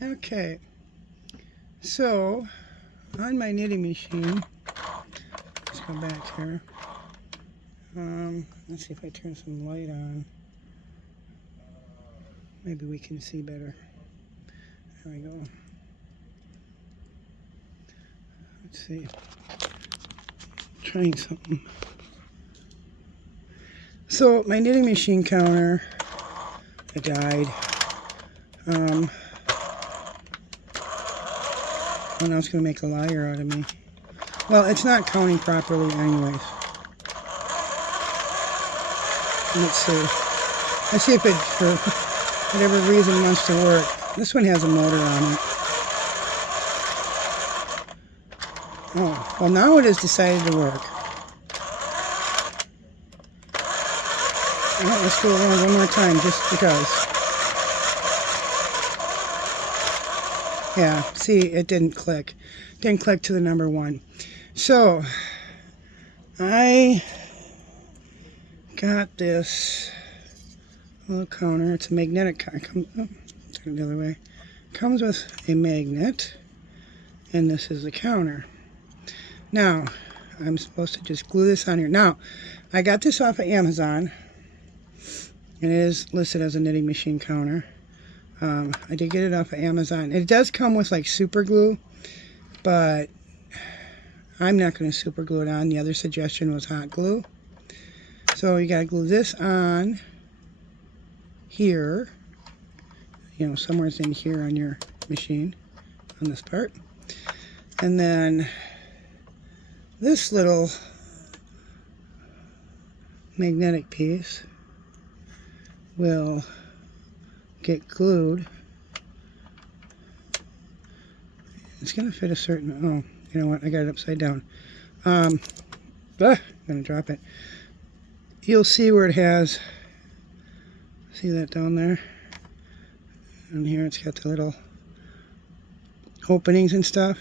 Okay, so on my knitting machine, let's go back here. Let's see if I turn some light on. Maybe we can see better. There we go. Let's see. Trying something. So my knitting machine counter, it died. Oh, now it's going to make a liar out of me. Well, it's not counting properly anyways. Let's see. Let's see if it, for whatever reason, wants to work. This one has a motor on it. Oh, well now it has decided to work. Well, let's go around one more time just because. Yeah, see, it didn't click. Didn't click to the number 1. So, I got this little counter. It's a magnetic counter. Turn it the other way. Comes with a magnet, and this is the counter. Now, I'm supposed to just glue this on here. Now, I got this off of Amazon. It is listed as a knitting machine counter. I did get it off of Amazon. It does come with like super glue, but I'm not going to super glue it on. The other suggestion was hot glue. So you got to glue this on here, you know, somewhere in here on your machine, on this part. And then this little magnetic piece will get glued. It's going to fit a certain, oh, you know what, I got it upside down. I'm going to drop it. You'll see where it has, see that down there? And here it's got the little openings and stuff.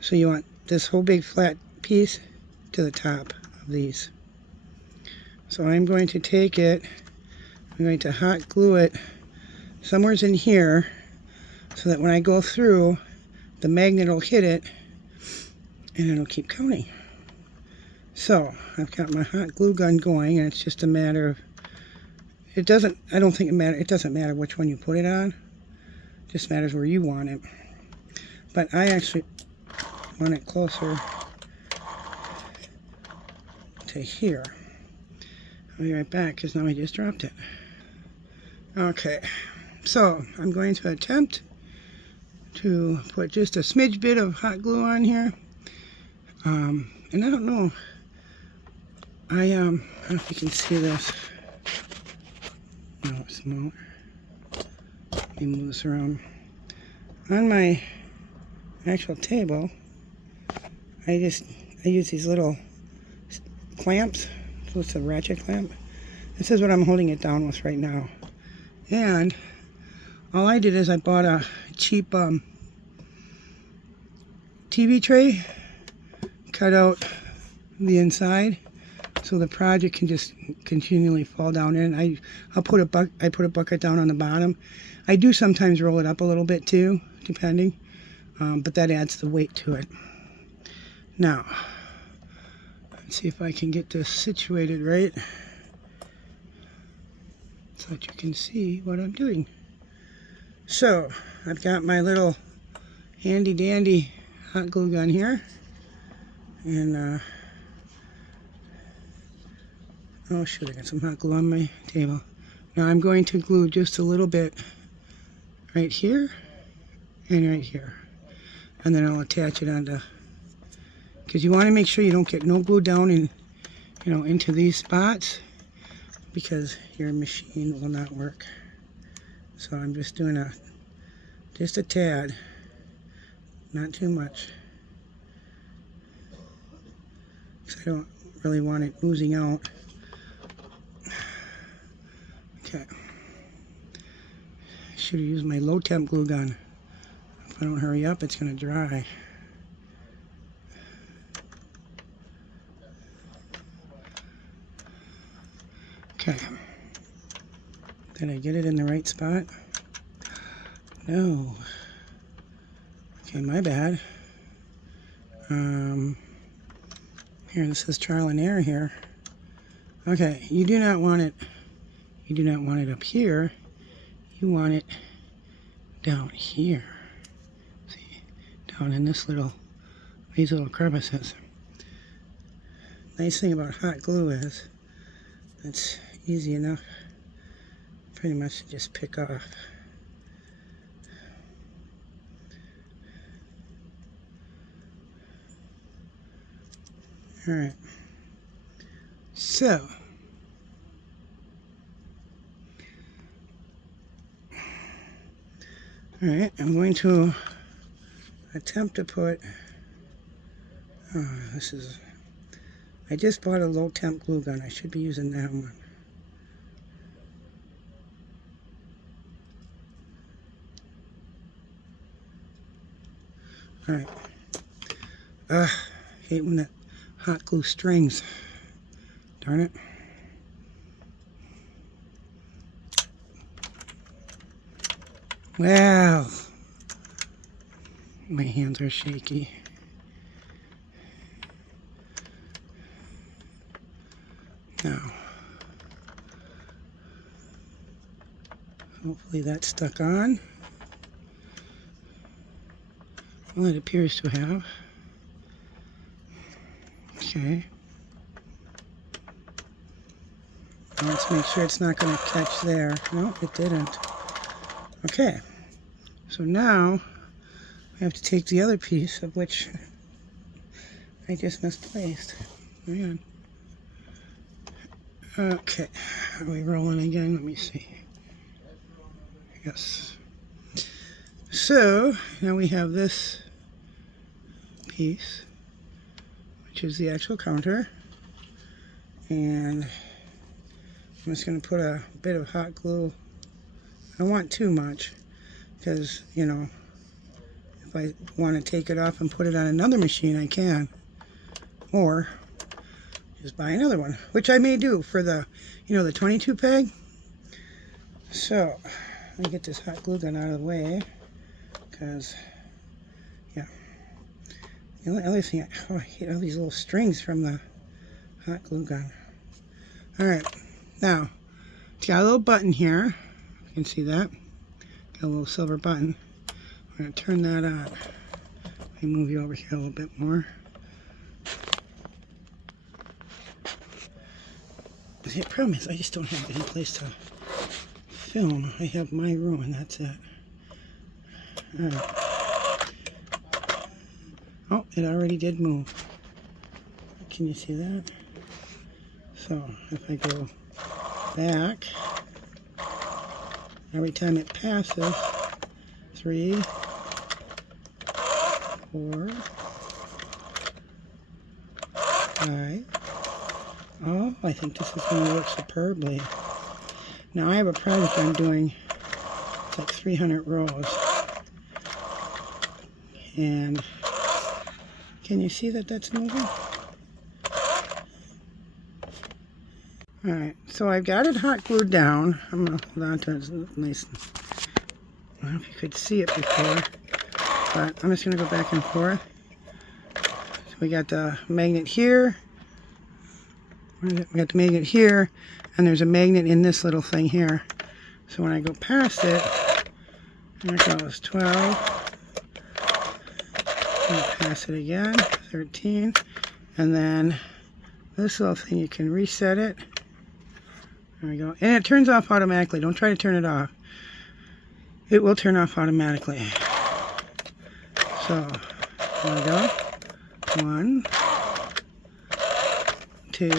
So you want this whole big flat piece to the top of these. So I'm going to take it, I'm going to hot glue it somewhere's in here so that when I go through, the magnet will hit it and it'll keep counting. So I've got my hot glue gun going, and it's just a matter of, it doesn't matter which one you put it on. It just matters where you want it. But I actually want it closer to here. I'll be right back because now I just dropped it. Okay, so I'm going to attempt to put just a smidge bit of hot glue on here. And I don't know. I don't know if you can see this. No, it's smaller. Let me move this around. On my actual table, I use these little clamps. So it's a ratchet clamp. This is what I'm holding it down with right now. And all I did is I bought a cheap TV tray, cut out the inside so the project can just continually fall down in. I put a bucket down on the bottom. I do sometimes roll it up a little bit too, depending, but that adds the weight to it. Now, let's see if I can get this situated right so that you can see what I'm doing. So, I've got my little handy dandy hot glue gun here, and oh shoot, I got some hot glue on my table. Now I'm going to glue just a little bit right here and right here, and then I'll attach it onto, because you want to make sure you don't get no glue down in, you know, into these spots, because your machine will not work. So I'm just doing just a tad, not too much, because I don't really want it oozing out. Okay. I should have used my low temp glue gun. If I don't hurry up, it's going to dry. Okay. Did I get it in the right spot? No. Okay, my bad. Here, this is trial and error here. Okay, you do not want it up here. You want it down here. See, down in these little crevices. Nice thing about hot glue is it's easy enough pretty much to just pick off. Alright, so alright, I'm going to attempt to put, I just bought a low temp glue gun. I should be using that one. Alright, hate when that hot glue strings. Darn it. Wow. My hands are shaky. Now, hopefully that's stuck on. Well, it appears to have. Okay. Let's make sure it's not going to catch there. No, it didn't. Okay. So now we have to take the other piece, of which I just misplaced. Hang on. Okay. Are we rolling again? Let me see. Yes. So now we have this piece, which is the actual counter, and I'm just going to put a bit of hot glue. I don't want too much because, you know, if I want to take it off and put it on another machine, I can, or just buy another one, which I may do for the, you know, the 22 peg. So let me get this hot glue gun out of the way, because yeah, the only other thing, I hate all these little strings from the hot glue gun. Alright, now it's got a little button here. You can see that. Got a little silver button. I'm going to turn that on. Let me move you over here a little bit more. The problem is I just don't have any place to film. I have my room and that's it. Alright. Oh, it already did move. Can you see that? So if I go back, every time it passes, 3, 4, 5. Oh, I think this is going to work superbly. Now I have a project I'm doing. It's like 300 rows. And can you see that that's moving? Alright, so I've got it hot glued down. I'm going to hold on to it. It's nice. I don't know if you could see it before, but I'm just going to go back and forth. So we got the magnet here. We got the magnet here, and there's a magnet in this little thing here. So when I go past it, there it goes, 12. And pass it again, 13. And then this little thing, you can reset it. There we go. And it turns off automatically. Don't try to turn it off. It will turn off automatically. So, there we go. 1, 2,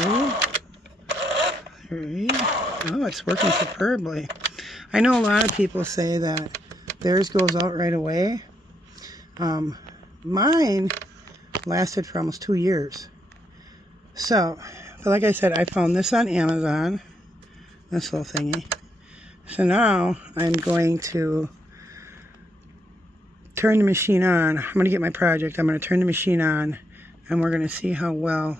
3. Oh, it's working superbly. I know a lot of people say that theirs goes out right away. Mine lasted for almost 2 years. So, but like I said, I found this on Amazon. This little thingy. So now I'm going to turn the machine on. I'm going to get my project. I'm going to turn the machine on, and we're going to see how well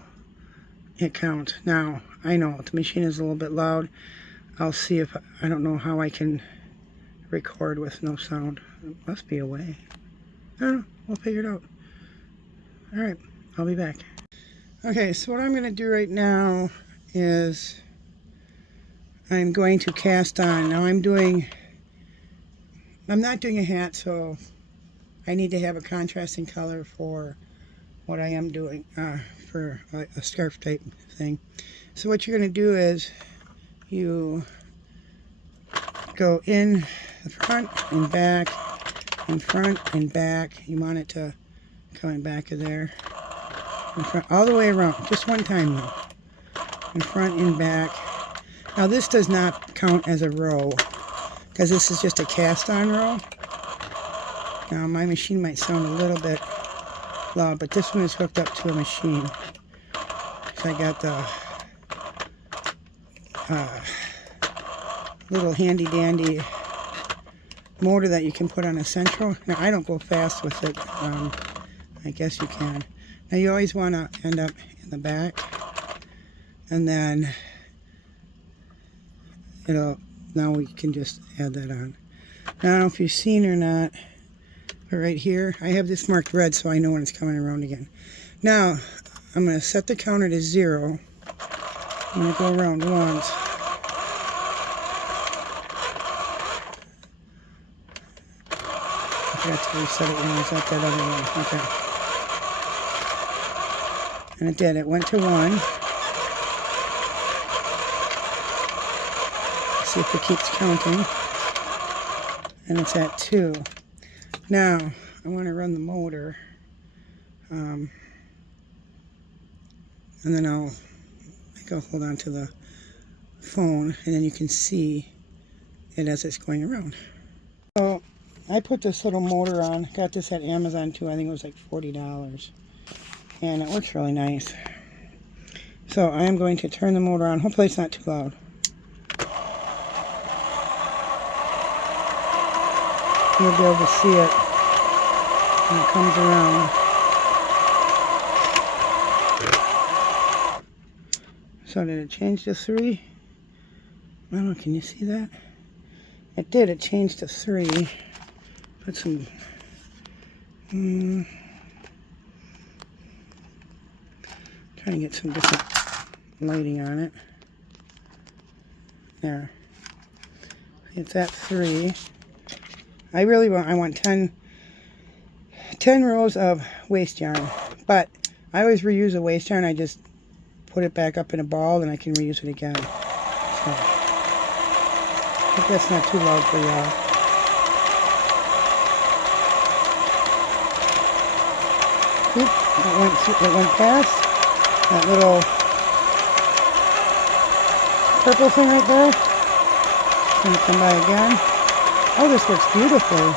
it counts. Now, I know the machine is a little bit loud. I'll see if, I don't know how I can record with no sound. There must be a way. I don't know. We'll figure it out. Alright, I'll be back. Okay, so what I'm going to do right now is I'm going to cast on. Now I'm not doing a hat, so I need to have a contrasting color for what I am doing for a scarf type thing. So what you're going to do is you go in the front and back, in front and back. You want it to come in back of there. In front, all the way around, just one time though. In front and back. Now this does not count as a row, because this is just a cast on row. Now my machine might sound a little bit loud, but this one is hooked up to a machine. So I got the little handy dandy motor that you can put on a sentro. Now I don't go fast with it. I guess you can. Now you always want to end up in the back, and then now we can just add that on. Now I don't know if you've seen or not, but right here I have this marked red so I know when it's coming around again. Now I'm going to set the counter to 0. I'm going to go around once. I forgot to reset it when I was at that other one. Okay. And it did. It went to 1. See if it keeps counting. And it's at 2. Now, I want to run the motor. And then I'll hold on to the phone, and then you can see it as it's going around. So, I put this little motor on. Got this at Amazon too. I think it was like $40. And it works really nice. So I am going to turn the motor on. Hopefully it's not too loud. You'll be able to see it when it comes around. So did it change to 3? I don't know, can you see that? It did, it changed to 3. Put some trying to get some different lighting on it. There. It's at 3. I want 10 rows of waste yarn, but I always reuse the waste yarn. I just put it back up in a ball and I can reuse it again. So, I hope that's not too loud for y'all. It went past that little purple thing right there. It's going to come by again. Oh, this works beautifully.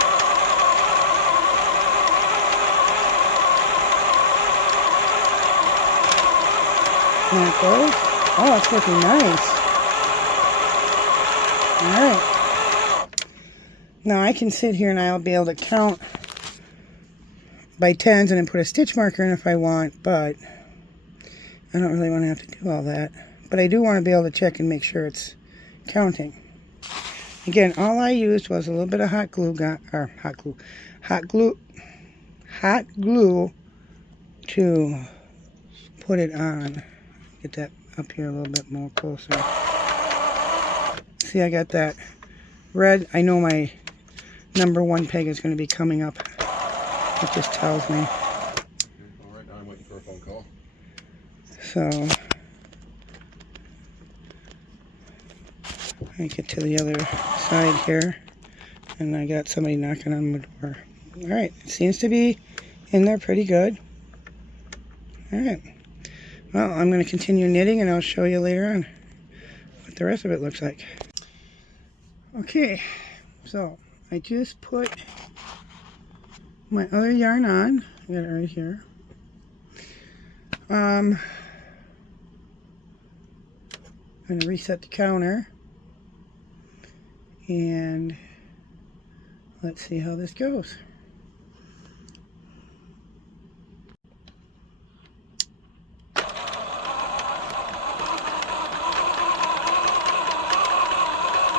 And it goes. Oh, it's working nice. Alright. Now I can sit here and I'll be able to count by 10s and then put a stitch marker in if I want, but I don't really want to have to do all that. But I do want to be able to check and make sure it's counting. Again, all I used was a little bit of hot glue to put it on. Get that up here a little bit more closer. See, I got that red. I know my number 1 peg is going to be coming up. It just tells me. All right, now I'm waiting for a phone call. So I get to the other side here, and I got somebody knocking on my door. All right, it seems to be in there pretty good. All right. Well, I'm going to continue knitting, and I'll show you later on what the rest of it looks like. Okay, so I just put my other yarn on. I got it right here. I'm going to reset the counter, and let's see how this goes.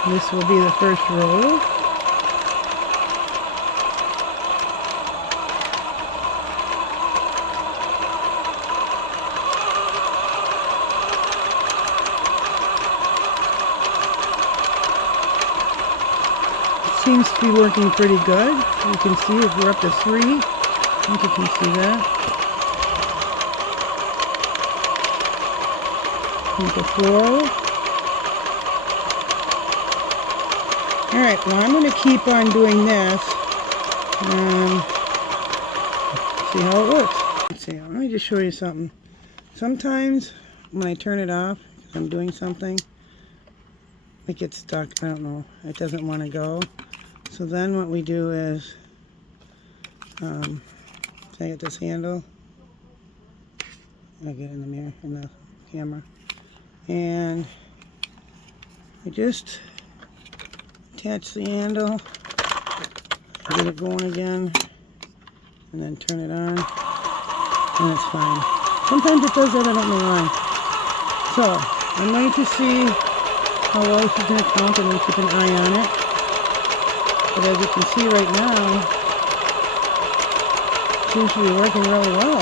This will be the first row. seems to be working pretty good. You can see if we're up to 3. I think you can see that. Into 4. Alright, well I'm going to keep on doing this and see how it works. Let's see, let me just show you something. Sometimes when I turn it off, if I'm doing something, it gets stuck. I don't know. It doesn't want to go. So then what we do is, I get this handle. I'll get in the mirror, in the camera. And I just attach the handle, get it going again, and then turn it on, and it's fine. Sometimes it does that, I don't know why. So, I'm going to see how well she's going to count and then keep an eye on it. But as you can see right now, it seems to be working really well.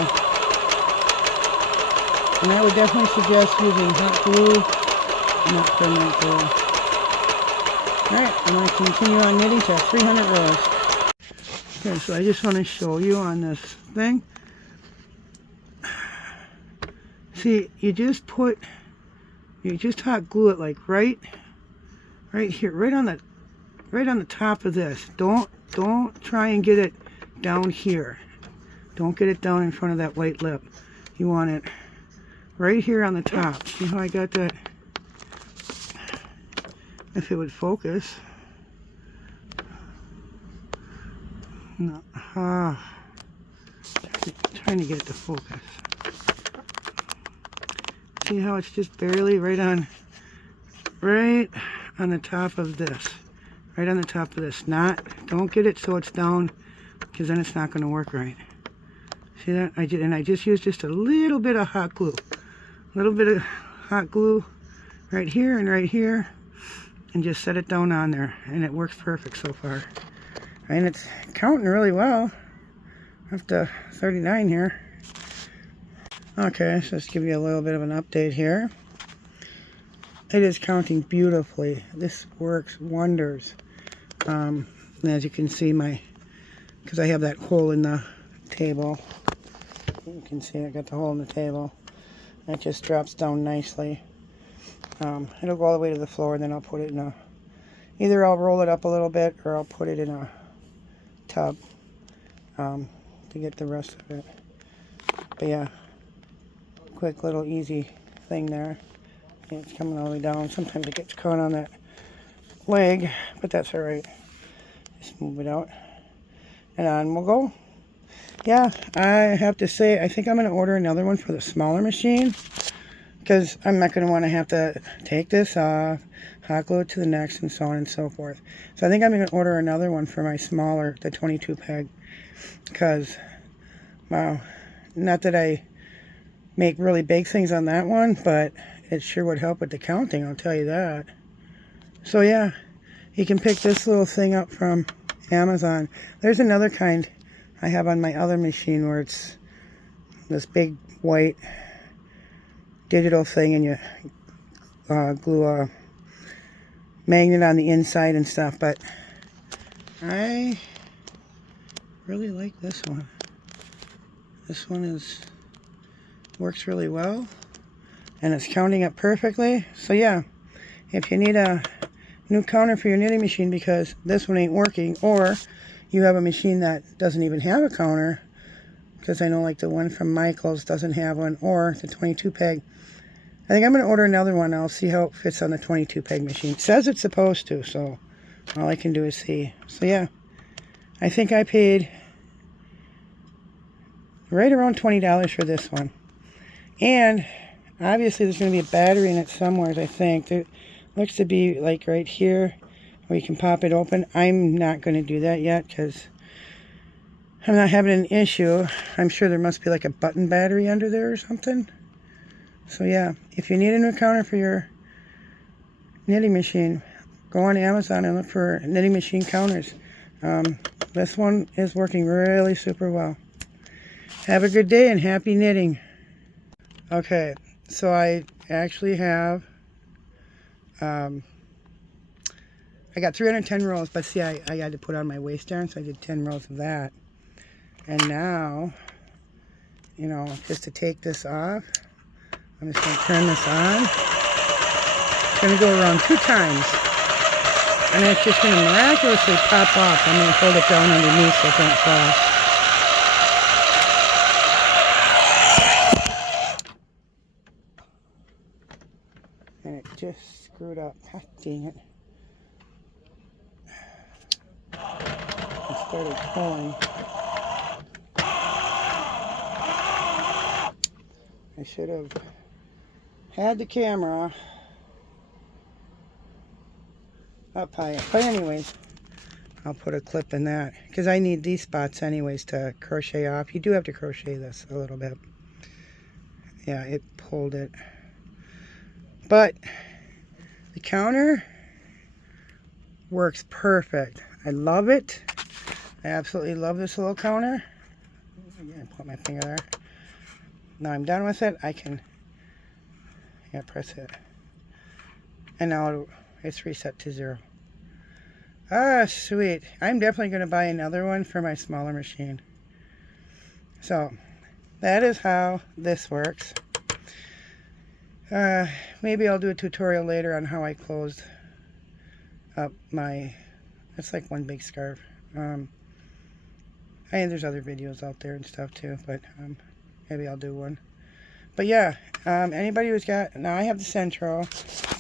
And I would definitely suggest using hot glue, not permanent glue. Alright, I'm going to continue on knitting to 300 rows. Okay, so I just want to show you on this thing. See, you just hot glue it like right here, right on the top of this. Don't try and get it down here. Don't get it down in front of that white lip. You want it right here on the top. See how I got that? If it would focus. No. Trying to get it to focus. See how it's just barely right on the top of this. Right on the top of this. Don't get it so it's down, because then it's not going to work right. See that? I just used just a little bit of hot glue. A little bit of hot glue right here and right here. And just set it down on there. And it works perfect so far. And it's counting really well. Up to 39 here. Okay, so let's give you a little bit of an update here. It is counting beautifully. This works wonders. And as you can see, because I have that hole in the table. You can see I got the hole in the table. It just drops down nicely. It'll go all the way to the floor, and then I'll put it in either I'll roll it up a little bit, or I'll put it in a tub to get the rest of it. But yeah, quick little easy thing there. It's coming all the way down. Sometimes it gets caught on that leg, but that's alright. Just move it out, and on we'll go. Yeah, I have to say, I think I'm going to order another one for the smaller machine, because I'm not going to want to have to take this off, hot glue it to the next, and so on and so forth. So I think I'm going to order another one for my smaller, the 22 peg, because, wow, not that I make really big things on that one, but it sure would help with the counting, I'll tell you that. So yeah, you can pick this little thing up from Amazon. There's another kind I have on my other machine where it's this big white digital thing, and you glue a magnet on the inside and stuff, but I really like this one. This one works really well, and it's counting up perfectly. So yeah, if you need a new counter for your knitting machine because this one ain't working, or you have a machine that doesn't even have a counter, because I know like the one from Michael's doesn't have one, or the 22 peg, I think I'm going to order another one. I'll see how it fits on the 22 peg machine. It says it's supposed to, so all I can do is see. So yeah, I think I paid right around $20 for this one. And obviously there's going to be a battery in it somewhere, I think. There looks to be like right here where you can pop it open. I'm not going to do that yet because I'm not having an issue. I'm sure there must be like a button battery under there or something. So yeah, if you need a new counter for your knitting machine, go on Amazon and look for knitting machine counters. This one is working really super well. Have a good day and happy knitting. Okay, so I actually have, I I got 310 rows, but see, I had to put on my waist yarn, so I did 10 rows of that. And now, you know, just to take this off, I'm just going to turn this on. It's going to go around 2 times. And it's just going to miraculously pop off. I'm going to hold it down underneath so it don't fall. And it just screwed up. God dang it. It started pulling. I should have had the camera up higher. But anyways, I'll put a clip in that because I need these spots anyways to crochet off. You do have to crochet this a little bit. Yeah, it pulled it. But the counter works perfect. I love it. I absolutely love this little counter. Again, put my finger there. Now I'm done with it. I can press it. And now it's reset to 0. Ah, sweet. I'm definitely going to buy another one for my smaller machine. So, that is how this works. Maybe I'll do a tutorial later on how I closed up my, it's like one big scarf. There's other videos out there and stuff too, but maybe I'll do one. But yeah, anybody who's got, now I have the Sentro.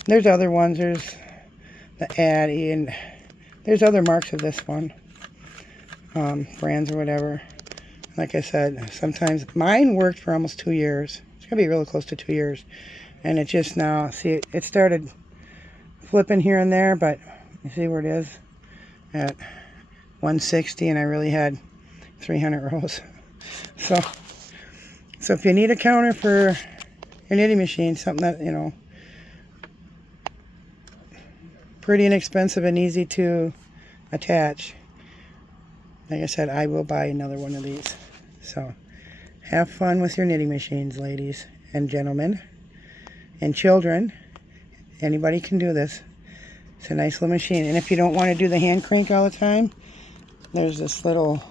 There's other ones. There's the Addy, and there's other marks of this one. Brands or whatever. Like I said, sometimes mine worked for almost 2 years. It's going to be really close to 2 years. And it just now, see, it started flipping here and there, but you see where it is? At 160, and I really had 300 rows. So if you need a counter for your knitting machine, something that, you know, pretty inexpensive and easy to attach, like I said, I will buy another one of these. So have fun with your knitting machines, ladies and gentlemen and children. Anybody can do this. It's a nice little machine. And if you don't want to do the hand crank all the time, there's this little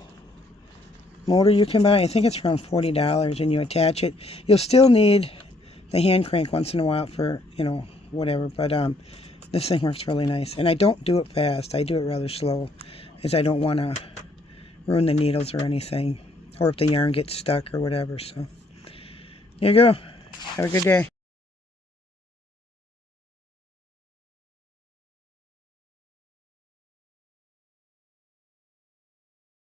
motor you can buy. I think it's around $40, and you attach it. You'll still need the hand crank once in a while for, you know, whatever, but this thing works really nice. And I don't do it fast. I do it rather slow, as I don't want to ruin the needles or anything, or if the yarn gets stuck or whatever. So there you go. Have a good day.